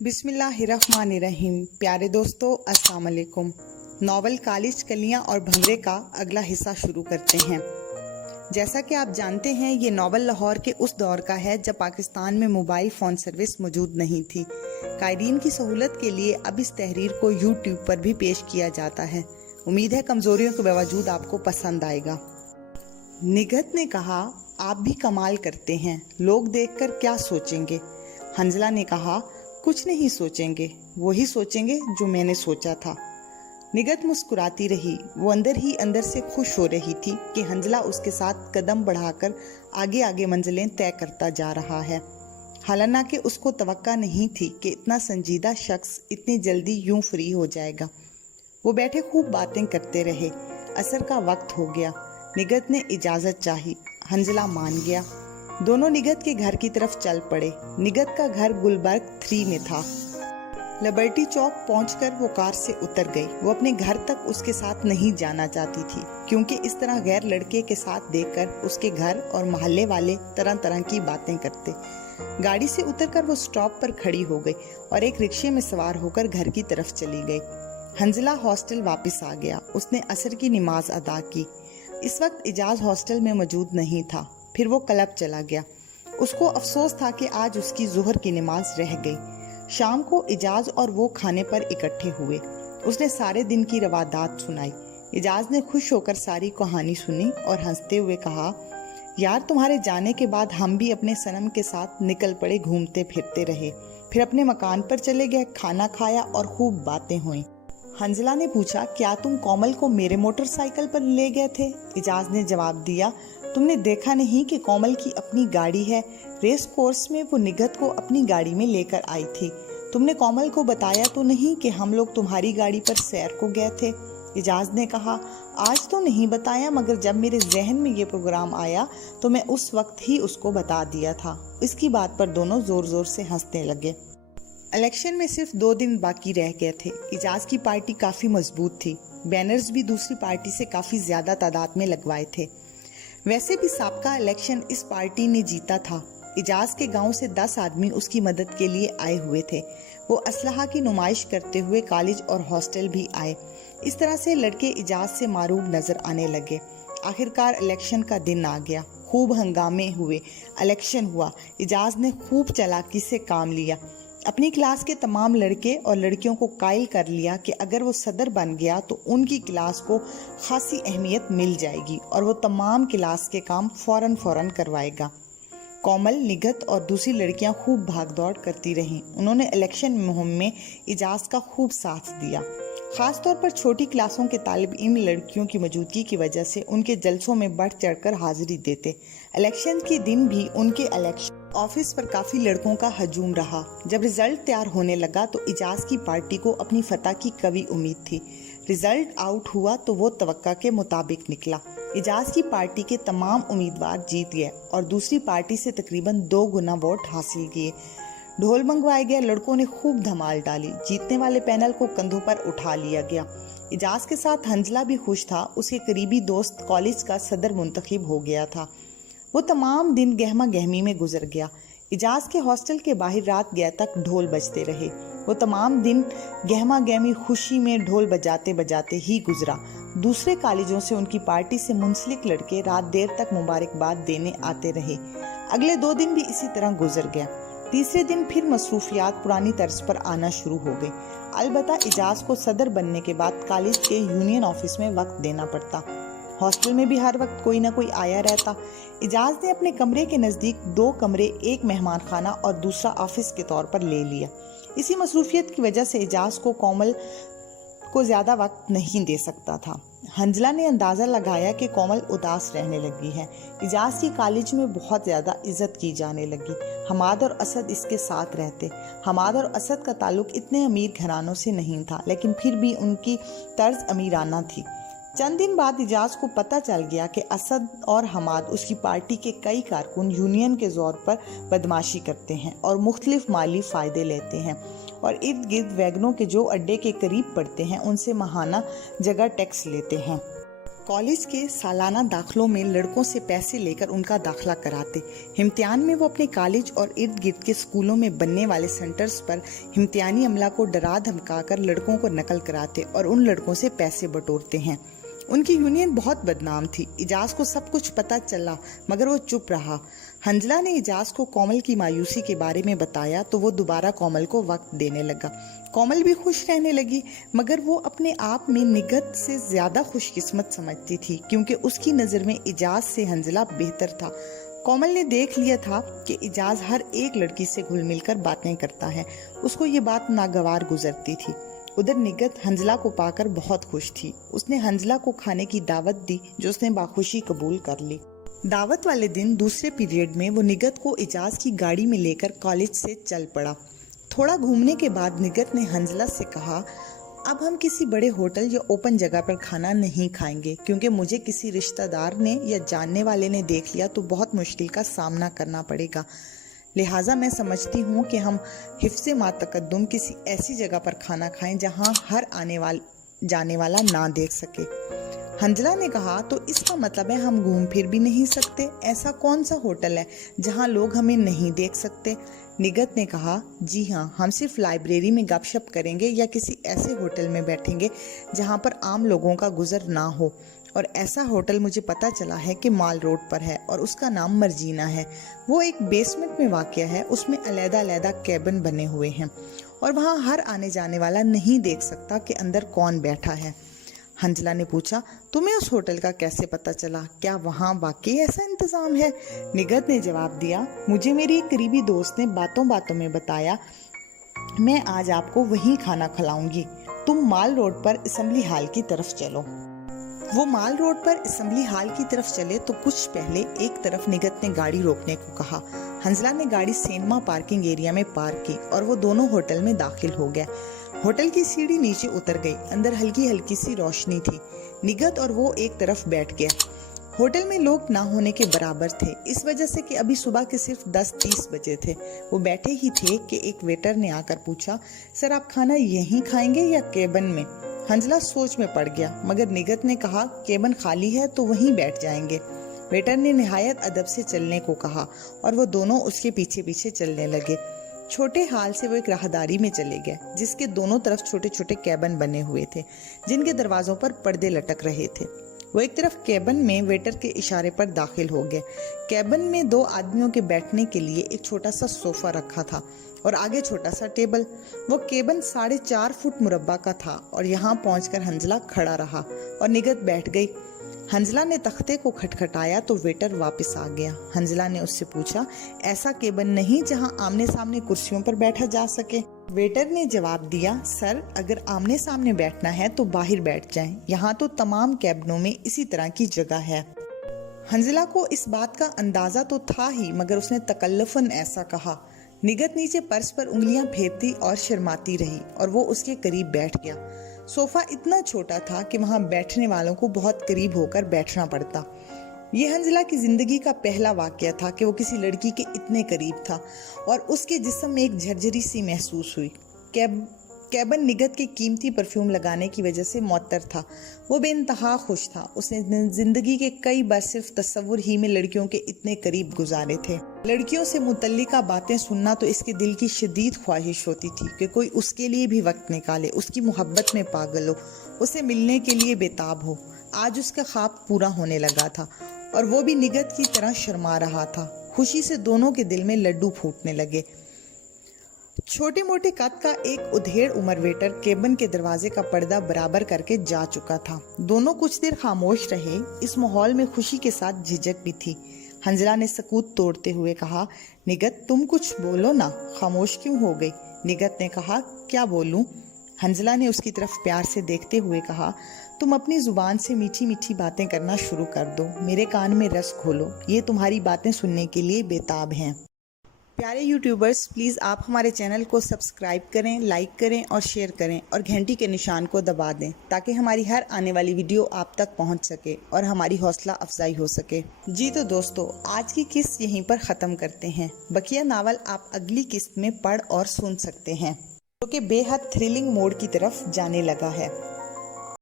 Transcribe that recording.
बिस्मिल्लाहिर्रहमानिर्रहीम। प्यारे दोस्तों, अस्सलाम वालेकुम। नॉवल कालिज कलियां और भंवरे का अगला हिस्सा शुरू करते हैं। जैसा कि आप जानते हैं, ये नॉवल लाहौर के उस दौर का है जब पाकिस्तान में मोबाइल फ़ोन सर्विस मौजूद नहीं थी। कायरीन की सहूलत के लिए अब इस तहरीर को यूट्यूब पर भी पेश किया जाता है। उम्मीद है कमज़ोरियों के बावजूद आपको पसंद आएगा। निगहत ने कहा, आप भी कमाल करते हैं, लोग देखकर क्या सोचेंगे। हंजला ने कहा, कुछ नहीं सोचेंगे, वही सोचेंगे जो मैंने सोचा था। निगहत मुस्कुराती रही। वो अंदर ही अंदर से खुश हो रही थी कि हंजला उसके साथ कदम बढ़ाकर आगे आगे मंजिलें तय करता जा रहा है। हालांकि उसको तवक्का नहीं थी कि इतना संजीदा शख्स इतनी जल्दी यूं फ्री हो जाएगा। वो बैठे खूब बातें करते रहे। असर का वक्त हो गया। निगहत ने इजाज़त चाही। हंजला मान गया। दोनों निगहत के घर की तरफ चल पड़े। निगहत का घर गुलबर्ग 3 में था। लिबर्टी चौक पहुंचकर वो कार से उतर गई। वो अपने घर तक उसके साथ नहीं जाना चाहती थी, क्योंकि इस तरह गैर लड़के के साथ देखकर उसके घर और मोहल्ले वाले तरह तरह की बातें करते। गाड़ी से उतरकर वो स्टॉप पर खड़ी हो गई और एक रिक्शे में सवार होकर घर की तरफ चली गई। हंजला हॉस्टल वापस आ गया। उसने असर की नमाज अदा की। इस वक्त इजाज हॉस्टल में मौजूद नहीं था। फिर वो क्लब चला गया। उसको अफसोस था कि आज उसकी ज़ोहर की नमाज रह गई। शाम को इजाज और वो खाने पर इकट्ठे हुए। उसने सारे दिन की रवादात सुनाई। इजाज ने खुश होकर सारी कहानी सुनी और हंसते हुए कहा, यार, तुम्हारे जाने के बाद हम भी अपने सनम के साथ निकल पड़े, घूमते फिरते रहे। फिर अपने मकान पर चले गए, खाना खाया और खूब बातें हुई। हंजला ने पूछा, क्या तुम कोमल को मेरे मोटरसाइकिल पर ले गए थे? इजाज ने जवाब दिया, तुमने देखा नहीं कि कोमल की अपनी गाड़ी है? रेस कोर्स में वो निगहत को अपनी गाड़ी में लेकर आई थी। तुमने कोमल को बताया तो नहीं कि हम लोग तुम्हारी गाड़ी पर सैर को गए थे? इजाज ने कहा, आज तो नहीं बताया, मगर जब मेरे जहन में ये प्रोग्राम आया तो मैं उस वक्त ही उसको बता दिया था। इसकी बात पर दोनों जोर जोर से हंसने लगे। इलेक्शन में सिर्फ 2 दिन बाकी रह गए थे। इजाज की पार्टी काफ़ी मजबूत थी। बैनर्स भी दूसरी पार्टी से काफ़ी ज़्यादा तादाद में लगवाए थे। वैसे भी साबका इलेक्शन इस पार्टी ने जीता था। इजाज के गांव से 10 आदमी उसकी मदद के लिए आए हुए थे। वो असलहा की नुमाइश करते हुए कॉलेज और हॉस्टल भी आए। इस तरह से लड़के इजाज से मारूफ नजर आने लगे। आखिरकार इलेक्शन का दिन आ गया। खूब हंगामे हुए। इलेक्शन हुआ। इजाज ने खूब चालाकी से काम लिया। अपनी क्लास के तमाम लड़के और लड़कियों को कायल कर लिया कि अगर वो सदर बन गया तो उनकी क्लास को खासी अहमियत मिल जाएगी और वो तमाम क्लास के काम फौरन करवाएगा। कोमल, निगहत और दूसरी लड़कियां खूब भागदौड़ करती रहीं। उन्होंने इलेक्शन मुहिम में इजाज का खूब साथ दिया। खास तौर पर छोटी क्लासों के तालिब इल्म लड़कियों की मौजूदगी की वजह से उनके जलसों में बढ़ चढ़कर हाजिरी देते। इलेक्शन के दिन भी उनके इलेक्शन ऑफिस पर काफी लड़कों का हजूम रहा। जब रिजल्ट तैयार होने लगा तो इजाज की पार्टी को अपनी फतह की कवी उम्मीद थी। रिजल्ट आउट हुआ तो वो तवक्का के मुताबिक निकला। इजाज की पार्टी के तमाम उम्मीदवार जीत गए और दूसरी पार्टी से तकरीबन 2 गुना वोट हासिल किए। ढोल मंगवाए गए। लड़कों ने खूब धमाल डाली। जीतने वाले पैनल को कंधों पर उठा लिया गया। इजाज के साथ हंजला भी खुश था। उसके करीबी दोस्त कॉलेज का सदर मुंतखब हो गया था। वो तमाम दिन गहमा गहमी में गुजर गया। इजाज के हॉस्टल के बाहर रात गया तक ढोल बजते रहे। वो तमाम दिन गहमा गहमी खुशी में ढोल बजाते बजाते ही गुजरा। दूसरे कॉलेजों से उनकी पार्टी से मुंसलिक लड़के रात देर तक मुबारकबाद देने आते रहे। अगले 2 दिन भी इसी तरह गुजर गया। तीसरे दिन फिर मसरूफियात पुरानी तर्ज पर आना शुरू हो गई। अलबत्ता इजाज को सदर बनने के बाद कॉलेज के यूनियन ऑफिस में वक्त देना पड़ता। हॉस्टल में भी हर वक्त कोई ना कोई आया रहता। इजाज ने अपने कमरे के नज़दीक 2 कमरे, एक मेहमान खाना और दूसरा ऑफिस के तौर पर ले लिया। इसी मसरूफियत की वजह से इजाज को कोमल को ज़्यादा वक्त नहीं दे सकता था। हंजला ने अंदाज़ा लगाया कि कोमल उदास रहने लगी है। इजाज की कॉलेज में बहुत ज़्यादा इज्जत की जाने लगी। हमाद और असद इसके साथ रहते। हमाद और असद का ताल्लुक इतने अमीर घरानों से नहीं था, लेकिन फिर भी उनकी तर्ज अमीराना थी। चंद दिन बाद इजाज को पता चल गया कि असद और हमाद, उसकी पार्टी के कई कारकुन, यूनियन के जोर पर बदमाशी करते हैं और मुख्तलिफ माली फ़ायदे लेते हैं और इर्द गिर्द वैगनों के जो अड्डे के करीब पड़ते हैं उनसे माहाना जगह टैक्स लेते हैं। कॉलेज के सालाना दाखिलों में लड़कों से पैसे लेकर उनका दाखिला कराते। इम्तिहान में वो अपने कॉलेज और इर्द गिर्द के स्कूलों में बनने वाले सेंटर्स पर इम्तिहानी अमला को डरा धमकाकर लड़कों को नकल कराते और उन लड़कों से पैसे बटोरते हैं। उनकी यूनियन बहुत बदनाम थी। इजाज को सब कुछ पता चला मगर वो चुप रहा। हंजला ने इजाज को कोमल की मायूसी के बारे में बताया तो वो दोबारा कोमल को वक्त देने लगा। कोमल भी खुश रहने लगी मगर वो अपने आप में निगत से ज्यादा खुशकिस्मत समझती थी क्योंकि उसकी नज़र में इजाज से हंजला बेहतर था। कोमल ने देख लिया था कि इजाज हर एक लड़की से घुल मिलकर बातें करता है। उसको ये बात नागवार गुजरती थी। उधर निगत हंजला को पाकर बहुत खुश थी। उसने हंजला को खाने की दावत दी जो उसने बाखुशी कबूल कर ली। दावत वाले दिन दूसरे पीरियड में वो निगत को इजाज की गाड़ी में लेकर कॉलेज से चल पड़ा। थोड़ा घूमने के बाद निगत ने हंजला से कहा, अब हम किसी बड़े होटल या ओपन जगह पर खाना नहीं खाएंगे क्योंकि मुझे किसी रिश्तेदार ने या जानने वाले ने देख लिया तो बहुत मुश्किल का सामना करना पड़ेगा। लिहाजा मैं समझती हूँ कि हम हिफ्ज़े मा तकद्दुम किसी ऐसी जगह पर खाना खाएं जहाँ हर जाने वाला ना देख सके। हंजला ने कहा, तो इसका मतलब है हम घूम फिर भी नहीं सकते? ऐसा कौन सा होटल है जहाँ लोग हमें नहीं देख सकते? निगत ने कहा, जी हाँ, हम सिर्फ लाइब्रेरी में गपशप करेंगे या किसी ऐसे होटल में बैठेंगे जहाँ पर आम लोगों का गुजर ना हो। और ऐसा होटल मुझे पता चला है कि माल रोड पर है और उसका नाम मर्जीना है। वो एक बेसमेंट में वाक़या है। उसमें अलग-अलग कैबिन बने हुए हैं और वहाँ हर आने जाने वाला नहीं देख सकता कि अंदर कौन बैठा है। हंजला ने पूछा, तुम्हें उस होटल का कैसे पता चला? क्या वहाँ वाकई ऐसा इंतजाम है? निगत ने जवाब दिया, मुझे मेरी एक करीबी दोस्त ने बातों बातों में बताया। मैं आज आपको वहीं खाना खिलाऊंगी। तुम माल रोड पर असेंबली हॉल की तरफ चलो। वो माल रोड पर असेंबली हॉल की तरफ चले तो कुछ पहले एक तरफ निगत ने गाड़ी रोकने को कहा। हंजला ने गाड़ी सेनमा पार्किंग एरिया में पार्क की और वो दोनों होटल में दाखिल हो गया। होटल की सीढ़ी नीचे उतर गई। अंदर हल्की हल्की सी रोशनी थी। निगत और वो एक तरफ बैठ गया। होटल में लोग ना होने के बराबर थे, इस वजह से कि अभी सुबह के सिर्फ 10:30 बजे थे। वो बैठे ही थे कि एक वेटर ने आकर पूछा, सर आप खाना यहीं खाएंगे या केबिन में? हंजला सोच में पड़ गया मगर निगत ने कहा, केबिन खाली है तो वहीं बैठ जाएंगे। वेटर ने निहायत अदब से चलने को कहा और वो दोनों उसके पीछे पीछे चलने लगे। छोटे हाल से वो एक राहदारी में चले गए जिसके दोनों तरफ छोटे छोटे कैबिन बने हुए थे जिनके दरवाजों पर पर्दे लटक रहे थे। वो एक तरफ कैबिन में वेटर के इशारे पर दाखिल हो गए। कैबिन में 2 आदमियों के बैठने के लिए एक छोटा सा सोफा रखा था और आगे छोटा सा टेबल। वो केबिन 4.5 फुट मुरब्बा का था और यहाँ पहुंचकर हंजला खड़ा रहा और निगत बैठ गई। हंजला ने तख्ते को खटखटाया तो वेटर वापस आ गया। हंजला ने उससे पूछा, ऐसा केबिन नहीं जहाँ आमने सामने कुर्सियों पर बैठा जा सके? वेटर ने जवाब दिया, सर अगर आमने सामने बैठना है तो बाहर बैठ जाएं। यहाँ तो तमाम कैबिनों में इसी तरह की जगह है। हंजला को इस बात का अंदाजा तो था ही मगर उसने तकल्लुफन ऐसा कहा। निगत नीचे पर्स पर उंगलियां फेरती और शर्माती रही और वो उसके करीब बैठ गया। सोफा इतना छोटा था कि वहां बैठने वालों को बहुत करीब होकर बैठना पड़ता। ये हंजला की जिंदगी का पहला वाकया था कि वो किसी लड़की के इतने करीब था और उसके जिस्म में एक झरझरी सी महसूस हुई। कैबिन निगत के कीमती परफ्यूम लगाने की वजह से मुअत्तर था। वो बेइंतहा खुश था। उसने जिंदगी के कई बार सिर्फ तस्वुर ही में लड़कियों के इतने करीब गुजारे थे। लड़कियों से मुतल्लिका बातें सुनना तो इसके दिल की शदीद ख्वाहिश होती थी कि कोई उसके लिए भी वक्त निकाले, उसकी मोहब्बत में पागल हो, उसे मिलने के लिए बेताब हो। आज उसका ख्वाब पूरा होने लगा था और वो भी निगत की तरह शर्मा रहा था। खुशी से दोनों के दिल में लड्डू फूटने लगे। छोटे मोटे कद का एक उधेड़ उम्र वेटर केबिन के दरवाजे का पर्दा बराबर करके जा चुका था। दोनों कुछ देर खामोश रहे। इस माहौल में खुशी के साथ झिझक भी थी। हंजला ने सकूत तोड़ते हुए कहा, निगत तुम कुछ बोलो ना, खामोश क्यों हो गई? निगत ने कहा, क्या बोलूं? हंजला ने उसकी तरफ प्यार से देखते हुए कहा, तुम अपनी जुबान से मीठी मीठी बातें करना शुरू कर दो। मेरे कान में रस खोलो, ये तुम्हारी बातें सुनने के लिए बेताब हैं। प्यारे यूट्यूबर्स, प्लीज़ आप हमारे चैनल को सब्सक्राइब करें, लाइक करें और शेयर करें और घंटी के निशान को दबा दें ताकि हमारी हर आने वाली वीडियो आप तक पहुंच सके और हमारी हौसला अफजाई हो सके। जी तो दोस्तों, आज की किस्त यहीं पर ख़त्म करते हैं। बकिया नावल आप अगली किस्त में पढ़ और सुन सकते हैं जो कि बेहद थ्रिलिंग मोड की तरफ जाने लगा है।